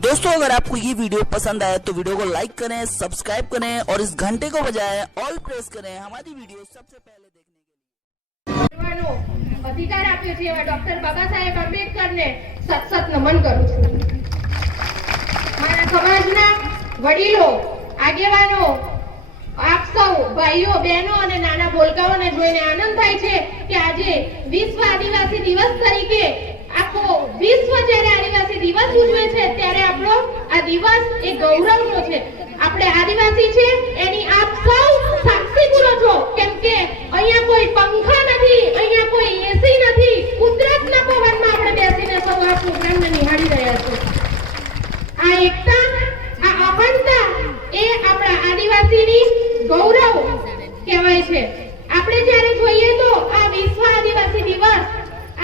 दोस्तों अगर आपको ये वीडियो पसंद आए तो वीडियो को लाइक करें सब्सक्राइब करें और इस घंटे को बजाएं ऑल प्रेस करें हमारी वीडियो सबसे पहले देखने के लिए કરવાનો અધિકાર આપ્યો છે એવા ડોક્ટર બાબા સાહેબ આંબેડકરને સત સત નમન કરું છું મારા સમાજના વડીલો આગેવાનો આપ સૌ ભાઈઓ બહેનો અને નાના બોલકાઓને જોઈને આનંદ થાય છે કે આજે વિશ્વ આદિવાસી દિવસ તરીકે આખો વિશ્વ જ્યારે આદિવાસી દિવસ ઉજવે છે, ત્યારે આપણો આ દિવસ એ ગૌરવનો છે. આપણે આદિવાસી છે, એની આપ સૌ સાક્ષી પૂરો છો. કેમ કે અહીંયા કોઈ પંખા નથી, અહીંયા કોઈ એસી નથી, કુદરતના પવનમાં આપણે બેસીને સૌ આ પ્રોગ્રામને નિહાળી રહ્યા છીએ. આ એકતા, આ અખંડતા એ આપણા આદિવાસીની ગૌરવ કહેવાય છે આપણે જ્યારે જોઈએ તો આ વિશ્વ આદિવાસી દિવસ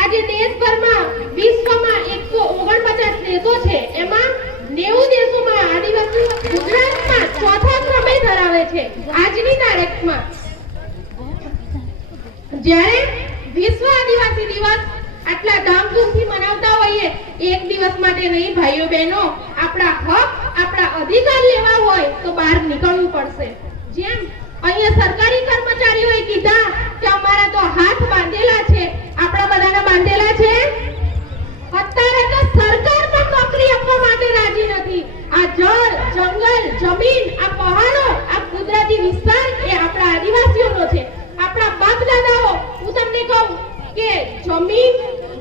આજે દેશભરમાં વિશ્વમાં એકસો ઓગણપચાસ દેશો છે એમાં નેવું દેશોમાં આદિવાસી ગુજરાતમાં ચોથા ક્રમે ધરાવે છે. આજની તારીખમાં જ્યારે વિશ્વ આદિવાસી દિવસ આટલા ધામધૂમથી મનાવતા હોઈએ, એક દિવસ માટે નહીં, ભાઈઓ બહેનો, આપણા હક, આપણા અધિકાર લેવા હોય તો બહાર નીકળવું પડશે. જેમ અહીંયા સરકારી કર્મચારીઓએ કીધા કે અમારા તો હાથ બાંધેલા છે આપણા બધાના બાંધેલા છે અત્યારે તો સરકાર પણ નોકરી આપવા માટે રાજી નથી આ જળ જંગલ જમીન આ પહાડો આ કુદરતી વિસ્તાર એ આપણા આદિવાસીઓનો છે આપણા બાપ દાદાઓ હું તમને કહું કે જમીન,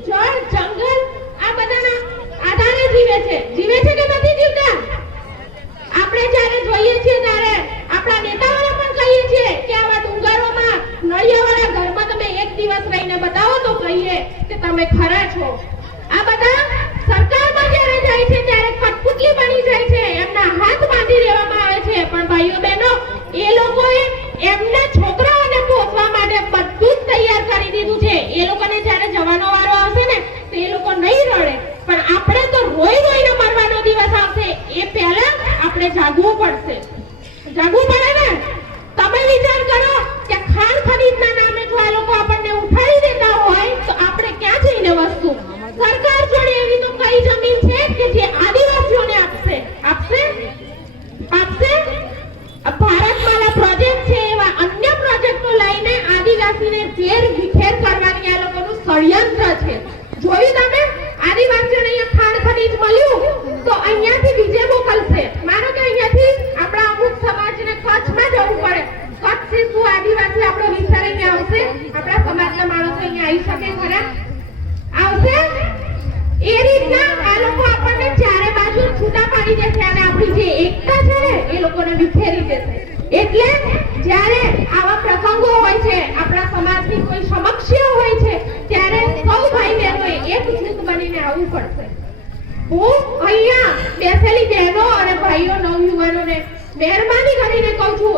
જળ, જંગલ, આ બધાના આધારે જીવે છે. જીવે છે કે નથી જીવતા? આપણે જ્યારે જોઈએ છીએ ત્યારે આપણા નેતાઓને પણ કહીએ છીએ કે આવા ડુંગરોમાં નળિયાવાળા ઘરમાં તમે એક દિવસ રહીને બતાવો તો કહીએ કે તમે ખરા છો. આ બધા સરકારમાં જ્યારે જાય છે ત્યારે ખટપુટલી બની જાય છે. એમના હાથ બાંધી દેવામાં આવે છે. પણ ભાઈઓ બહેનો, એ લોકોએ એમના છોકરાઓને પોસવા માટે બધું જ તૈયાર કરી દીધું છે એ લોકોને જ્યારે જવાનો વારો આવશે ને, તો એ લોકો નહીં રડે. પણ આપણે તો રોઈ રોઈને મરવાનો દિવસ આવશે. એ પહેલા આપણે જાગવું પડશે. જાગવું પડે ને? તમે વિચાર કરો કે ખાણ ખરીદના નામે જો આ લોકો આપણને ઉઠાડી દેતા હોય, તો આપણે ક્યાં જઈને વસ્તુ સરકાર જોડે એવી તો કઈ જમીન છે કે જે આદિવાસીઓને આપશે? આપશે? આપશે? ભારતમાલા પ્રોજેક્ટ છે એવા અન્ય પ્રોજેક્ટો લઈને આદિવાસીને વેર વિખેર કરવાની આ લોકોનું ષડયંત્ર છે. જોયું તમે? આદિવાસીઓને અહીંયા ખાણ ખનીજ મળ્યું? તો અહીંયાથી બીજે મોકલશે માનો કે અહીંયાથી આપણા અમુક સમાજને કચ્છમાં જવું પડે. કચ્છથી શું આદિવાસી આપણો વિસ્તાર અહીંયા આવશે. આપણા સમાજના માણસો અહીંયા આવી શકે ખરા? આવશે? આવવું પડશે. હું અહીંયા બેસેલી બહેનો અને ભાઈઓ નવયુવાનોને મહેરબાની કરીને કહું છું